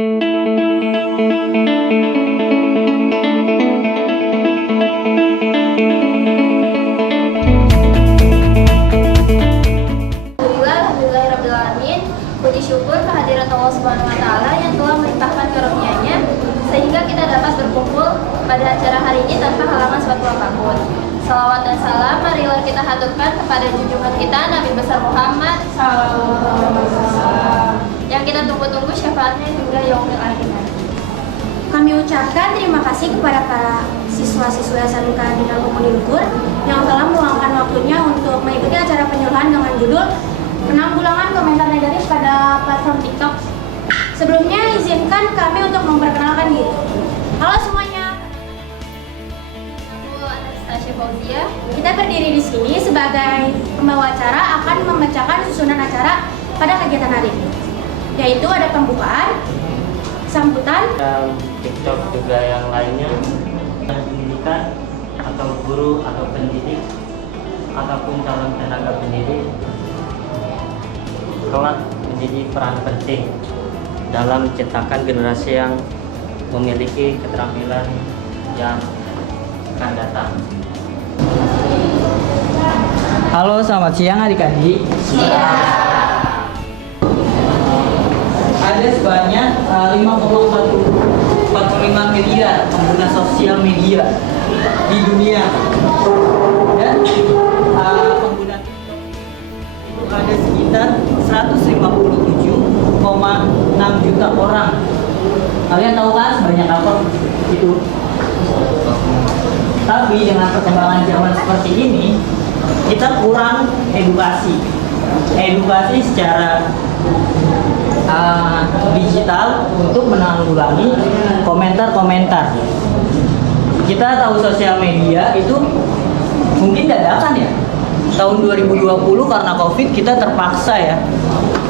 Alhamdulillahirrabbilalamin. Puji syukur kehadiran Allah Subhanahu wa Ta'ala yang telah melimpahkan karunia-Nya sehingga kita dapat berkumpul pada acara hari ini tanpa halangan suatu apapun. Salawat dan salam marilah kita haturkan kepada junjungan kita Nabi besar Muhammad yang kita tunggu-tunggu syafaatnya hingga yaumil akhir. Kami ucapkan terima kasih kepada para siswa-siswa SMK Bina Komuni Luhur yang telah meluangkan waktunya untuk mengikuti acara penyuluhan dengan judul Penanggulangan Komentar Negatif pada Platform TikTok. Sebelumnya izinkan kami untuk memperkenalkan diri. Halo semuanya. Aku Anastasia Fauzia. Kita berdiri di sini sebagai pembawa acara akan membacakan susunan acara pada kegiatan hari ini, yaitu ada pembukaan, sambutan, dan TikTok juga yang lainnya, pendidikan atau guru atau pendidik ataupun calon tenaga pendidik kelak menjadi peran penting dalam menciptakan generasi yang memiliki keterampilan yang akan datang. Halo, selamat siang adik-adik. Ada sebanyak 5,45 miliar pengguna sosial media di dunia, dan pengguna TikTok itu ada sekitar 157,6 juta orang. Kalian tahu kan sebanyak apa itu? Tapi dengan perkembangan zaman seperti ini, kita kurang edukasi secara digital untuk menanggulangi komentar-komentar. Kita tahu sosial media itu mungkin dadakan ya. Tahun 2020 karena COVID kita terpaksa ya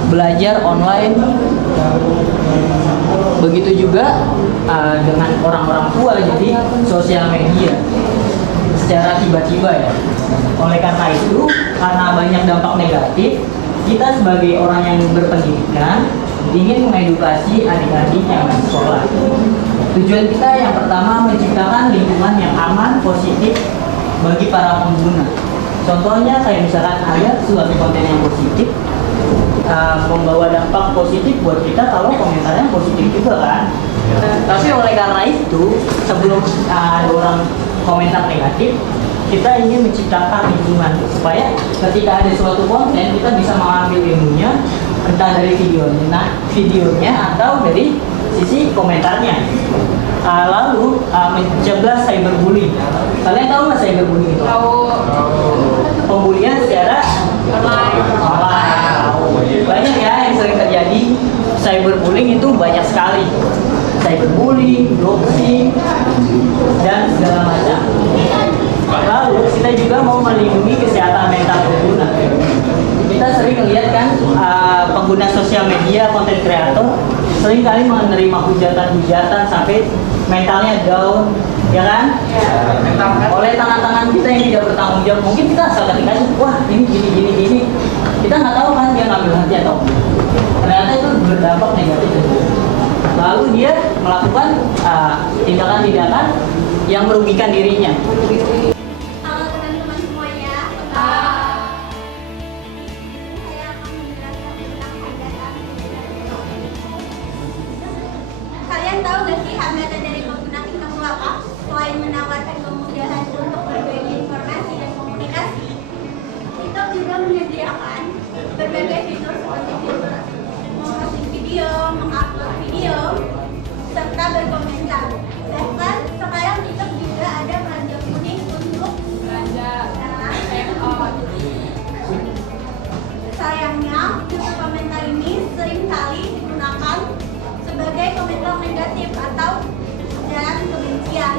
belajar online. Begitu juga dengan orang-orang tua, jadi sosial media secara tiba-tiba ya. Oleh karena itu, karena banyak dampak negatif, kita sebagai orang yang berpendidikan ingin mengedukasi adik-adik yang di sekolah. Tujuan kita yang pertama menciptakan lingkungan yang aman, positif bagi para pengguna. Contohnya kayak misalkan ada suatu konten yang positif, membawa dampak positif buat kita kalau komentarnya positif juga kan. Tapi oleh karena itu, sebelum ada orang komentar negatif, kita ingin menciptakan lingkungan supaya ketika ada suatu konten kita bisa mengambil ilmunya, entah dari videonya atau dari sisi komentarnya. Lalu mencegah cyberbullying. Kalian tahu nggak cyberbullying itu? Tahu. Pembulian secara online. Banyak ya yang sering terjadi. Cyberbullying itu banyak sekali. Cyberbullying, doxing, dan segala macam. Lalu kita juga mau melindungi kesehatan mental pengguna. Kita sering melihat kan pengguna sosial media, konten kreator sering kali menerima hujatan-hujatan sampai mentalnya down, ya kan? Oleh tangan-tangan kita yang tidak bertanggung jawab. Mungkin kita asal ketik aja, wah ini gini. Kita nggak tahu kan dia ngambil hati atau ternyata itu berdampak negatif. Lalu dia melakukan tindakan-tindakan yang merugikan dirinya. Halo teman-teman semuanya. Saya akan menjelaskan tentang hambatan. Kalian tahu gak sih hambatan dari pengguna TikTok itu apa? Selain menawarkan kemudahan untuk berbagi informasi dan komunikasi, TikTok juga menyediakan berbagai fitur seperti fitur memposting video, mengupload video, serta berkomentar. Bahkan sekarang TikTok juga ada belanja kuning untuk belanja add-on. Sayangnya, fitur komentar ini seringkali digunakan sebagai komentar negatif atau ujaran kebencian.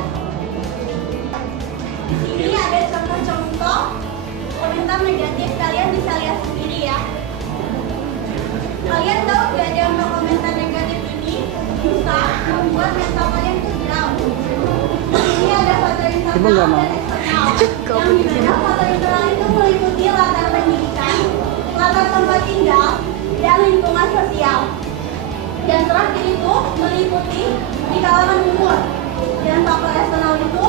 Di sini ada contoh-contoh komentar negatif, kalian bisa lihat sendiri ya. Kalian tahu gak dampak komentar negatif ini bisa membuat mental kalian tuh down. Ini ada foto internal dan eksternal. Yang dimana foto internal itu meliputi latar pendidikan, latar tempat tinggal, dan lingkungan sosial. Yang terakhir itu diikuti di kalangan umur. Dan faktor eksternal itu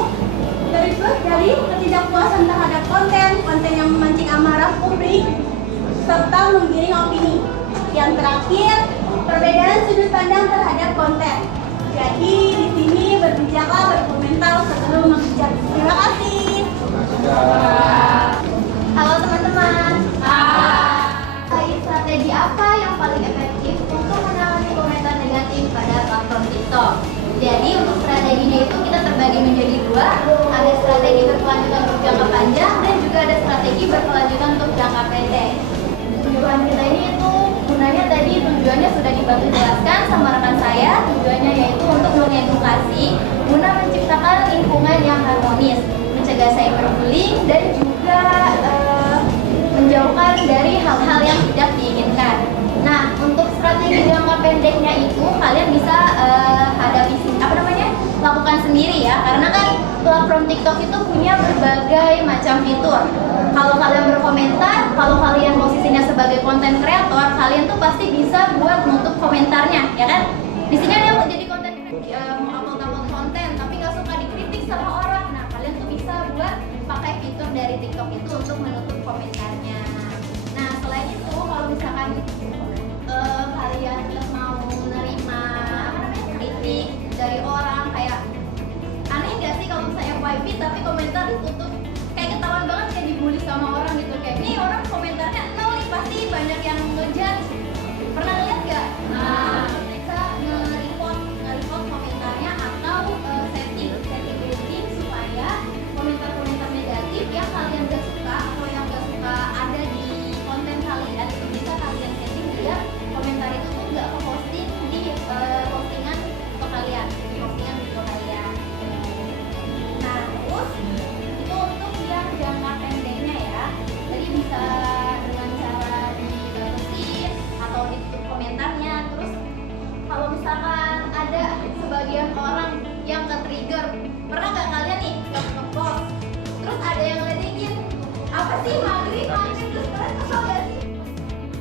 dari ketidakpuasan terhadap konten yang memancing amarah publik, serta menggiring opini. Yang terakhir, perbedaan sudut pandang terhadap konten. Jadi di sini berbijaklah, berkomentar sebelum menghujat. Terima kasih. Halo teman-teman. Strategi apa yang paling efektif untuk menangani komentar negatif pada platform TikTok? Jadi untuk strateginya itu kita terbagi menjadi dua. Ada strategi berkelanjutan untuk jangka panjang dan juga ada strategi berkelanjutan untuk jangka pendek. Tujuan kita ini itu gunanya tadi tujuannya sudah dibantu jelaskan sama rekan saya. Tujuannya yaitu untuk mengedukasi guna menciptakan lingkungan yang harmonis, mencegah cyberbullying dan juga menjauhkan dari hal-hal yang tidak diinginkan. Nah, untuk strategi jangka pendeknya itu kalian bisa lakukan sendiri ya, karena kan platform TikTok itu punya berbagai macam fitur. Kalau kalian berkomentar, kalau kalian posisinya sebagai konten kreator, kalian tuh pasti bisa buat nutup komentarnya, ya kan? Di sini ada yang mau jadi konten mau upload konten tapi nggak suka dikritik sama orang. Nah, kalian tuh bisa buat pakai fitur dari TikTok itu untuk menutup komentarnya. Nah, selain itu kalau misalkan kalian mau menerima kritik dari orang, kayak aneh nggak sih kalau misalnya FYP tapi komentar ditutup, kayak ketahuan banget kayak dibully sama orang gitu, kayak ini orang komentarnya nol nih, pasti banyak yang ngejudge. Pernah lihat nggak? Nah, bisa nge-report komentarnya atau setting bullying supaya komentar-komentar negatif yang kalian gak suka atau yang gak suka ada di konten kalian itu bisa kalian setting biar komentar itu tuh nggak ke-posting di postingan foto kalian, di postingan video kalian. Nah, terus itu untuk yang jangka pendeknya ya, jadi bisa dengan cara dibatasin atau ditutup komentarnya. Terus kalau misalkan ada sebagian orang yang ke-trigger, pernah nggak kalian nih nge-post terus ada yang ngeledekin, apa sih maghrib terus kalian kesel gak sih?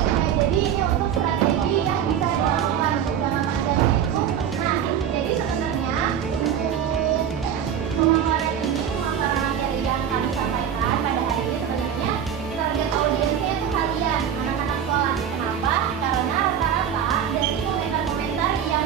Nah, jadi ini untuk strategi yang bisa dilakukan untuk jangka panjang itu. Nah, jadi sebenarnya untuk pemaparan ini, pemaparan materi yang kami sampaikan pada hari ini, sebenarnya target audiensnya itu kalian, anak-anak sekolah. Kenapa? Karena rata-rata dari komentar-komentar yang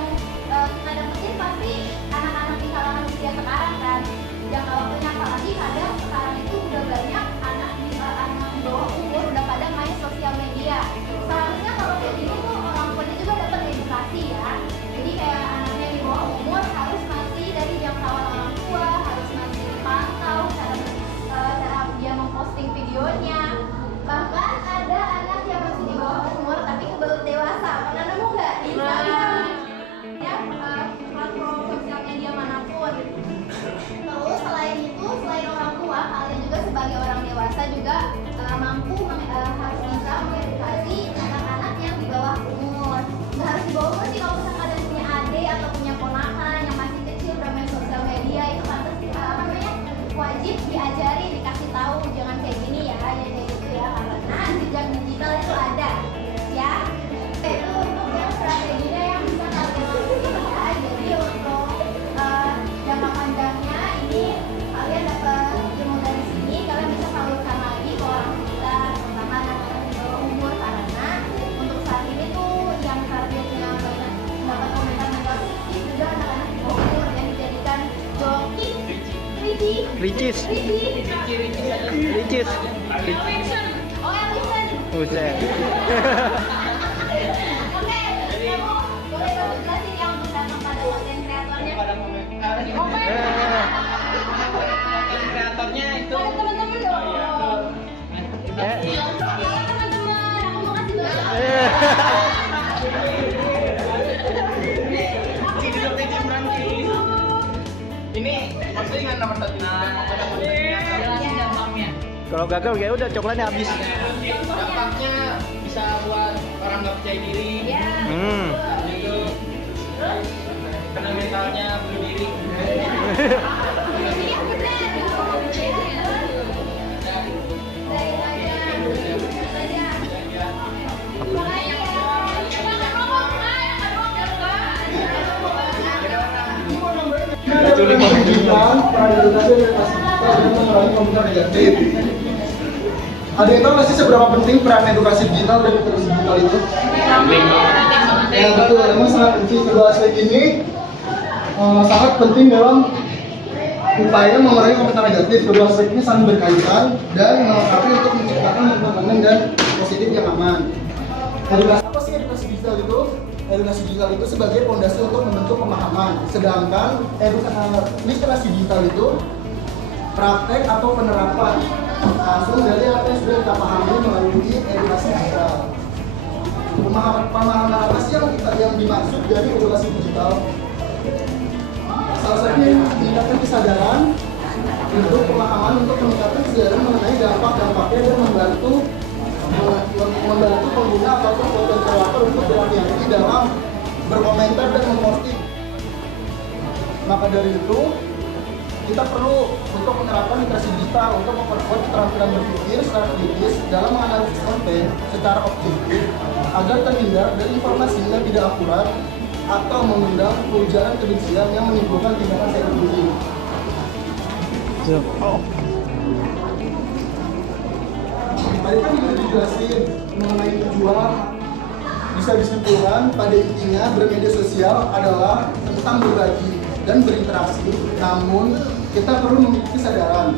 kita dapetin pasti anak-anak di kalangan usia sekarang kan. Jangka waktunya apalagi kadang sekarang itu udah banyak anak di bawah umur udah pada main sosial media. Seharusnya kalau kayak gini tuh orang tuanya juga dapat edukasi ya. Jadi kayak anaknya di bawah umur harus masih dari jangkauan orang tua, harus masih dipantau cara dia memposting videonya. Bahkan ada anak yang masih di bawah umur tapi kebelut dewasa. Pernah nemu nggak di Instagram? Ya, platform sosial media manapun. Terus selain itu, selain orang tua, kalian juga sebagai orang dewasa juga mampu harus bisa mengedukasi anak-anak yang di bawah umur. Nggak harus di bawah umur sih, kalau misalkan kalian punya adik atau punya ponakan yang masih kecil udah main sosial media, itu wajib diajari, dikasih tahu jangan kayak gini ya, kayak gitu ya, karena jejak digital itu ada ya. Itu untuk yang strateginya yang bisa kalian lakukan ya. Jadi untuk jangka panjangnya ini kalian dapat ilmu dari sini, kalian bisa salurkan lagi ke orang kita, terutama anak-anak di bawah umur, karena untuk saat ini tuh yang targetnya banyak dapat komentar negatif juga anak-anak di bawah umur yang dijadikan joki, Ricis. oh yang listen. Buset. Oke, kamu boleh bantu jelasin yang untuk datang pada konten kreatornya. Kreatornya itu. Ada teman-teman dong. Teman-teman, aku mau kasih Ini maksudnya dengan nomor satu. Kalau gagal kayak udah coklatnya habis. Dampaknya bisa buat orang nggak percaya diri. Gitu. Karena mentalnya bunuh diri. tentang peran edukasi dan literasi digital dan mengurangi komentar negatif. Ada yang tahu nggak sih seberapa penting peran edukasi digital dan literasi digital itu? Ya betul, memang sangat penting. Kedua aspek ini sangat penting dalam upaya mengurangi komentar negatif. Kedua aspek ini saling berkaitan dan melengkapi untuk menciptakan lingkungan dan positif yang aman. Edukasi apa sih edukasi digital itu? Edukasi digital itu sebagai fondasi untuk membentuk pemahaman. Sedangkan literasi digital itu praktek atau penerapan langsung dari apa yang sudah kita pahami melalui edukasi digital. Pemahaman apa sih yang dimaksud dari edukasi digital? Salah satunya meningkatkan kesadaran untuk pemahaman untuk meningkatkan kesadaran mengenai dampak-dampaknya dan membantu pengguna ataupun konten kreator untuk berhati-hati dalam berkomentar dan memposting. Maka dari itu kita perlu untuk menerapkan literasi digital untuk memperkuat keterampilan berpikir secara kritis dalam menganalisis konten secara objektif agar terhindar dari informasi yang tidak akurat atau mengundang ujaran kebencian yang menimbulkan tindakan cyberbullying. Tadi kan sudah dijelasin mengenai tujuan. Bisa disimpulkan pada intinya bermedia sosial adalah tentang berbagi dan berinteraksi. Namun kita perlu memiliki kesadaran,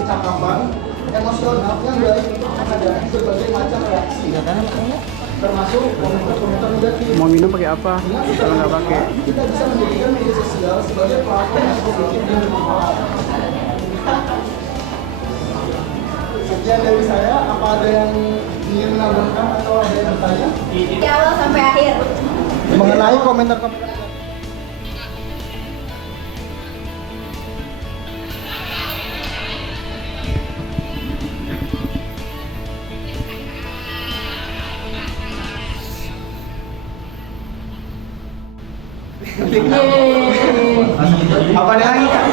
kecakapan, emosional yang baik untuk menghadapi berbagai macam reaksi, termasuk komentar negatif. Mau minum pakai apa? Kalau nggak pakai. Kita bisa menjadikan media sosial sebagai platform yang positif dan bermanfaat. Sekian dari saya. Apa ada yang ingin menambahkan atau ada yang bertanya? Dari awal sampai akhir. Mengenai komentar-komentar. Apa ada lagi Kak?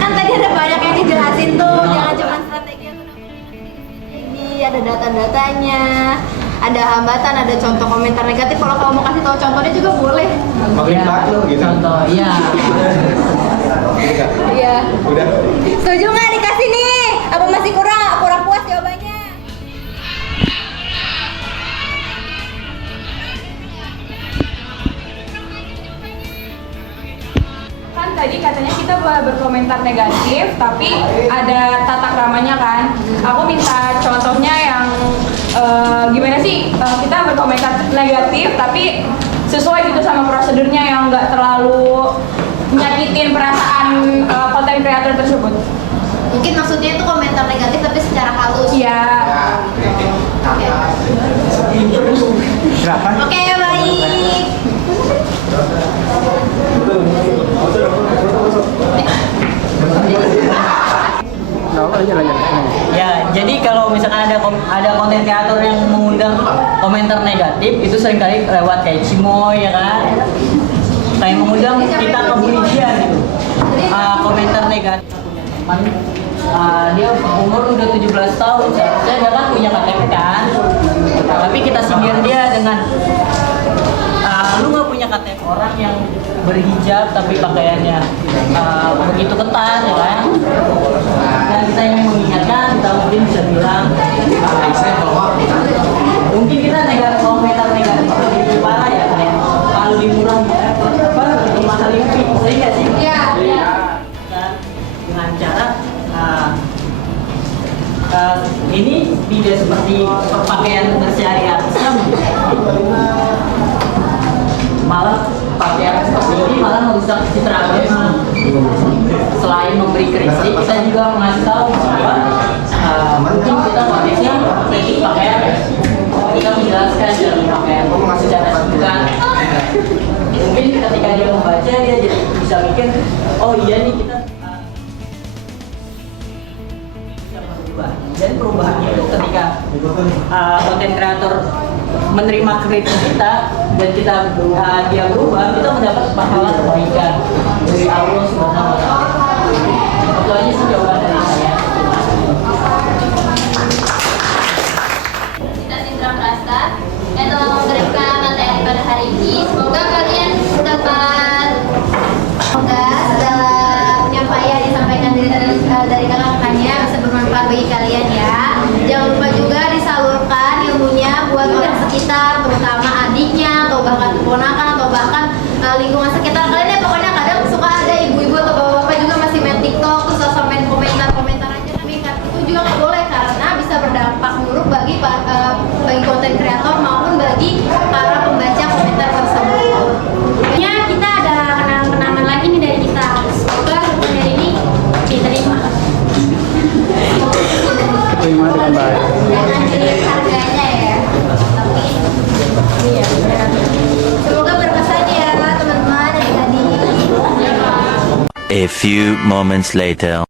Kan tadi ada banyak yang dijelasin tuh, jangan cuma strategi atau strategi, ada data-datanya, ada hambatan, ada contoh komentar negatif. Kalau kamu mau kasih tahu contohnya juga boleh. Contoh, iya. Iya. Udah. Setuju nggak dikasih nih? Apa masih kurang puas jawabannya? Kan tadi katanya kita boleh berkomentar negatif, tapi ada tata keramanya kan. Aku minta contohnya yang gimana sih kita berkomentar negatif, tapi sesuai gitu sama prosedurnya yang nggak terlalu menyakitin perasaan konten kreator tersebut. Mungkin maksudnya itu komentar negatif tapi secara halus. Iya. Oke, baik. Ya, jadi kalau misalkan ada konten kreator yang mengundang komentar negatif, itu seringkali lewat kayak cimoy ya kan, kayak mengundang kita ngebully dia gitu. Komentar negatif. Dia umur udah 17 tahun, seharusnya dia kan punya KTP kan, tapi kita sindir dia dengan lu nggak punya KTP. Orang yang berhijab tapi pakaiannya begitu ketat ya kan, dan kita ingin mengingatkan, kita mungkin bisa bilang mungkin kita komentar negatif lebih parah ya, kayak kalau di murah di mahal lebih nggak sih? Iya. Dan dengan cara ini tidak seperti pakaian bersehari-hari, malah pakaian seperti ini malah merusak citra agama. Selain memberi kritik, kita juga mengasih tahu bahwa mungkin kita konteksnya kritik pakaian, kita menjelaskan dalam pakaian secara singkat. Mungkin ketika dia membaca, dia jadi bisa mikir, oh iya nih kita bisa berubah. Dan perubahan itu ketika konten kreator menerima kritik kita dan kita dia berubah, kita mendapat pahala kebaikan dari Allah Subhanahu wa Ta'ala. Itu aja sih jawaban dari saya. Kita Citra Prasta yang telah memberikan materi pada hari ini. Semoga kalian A few moments later.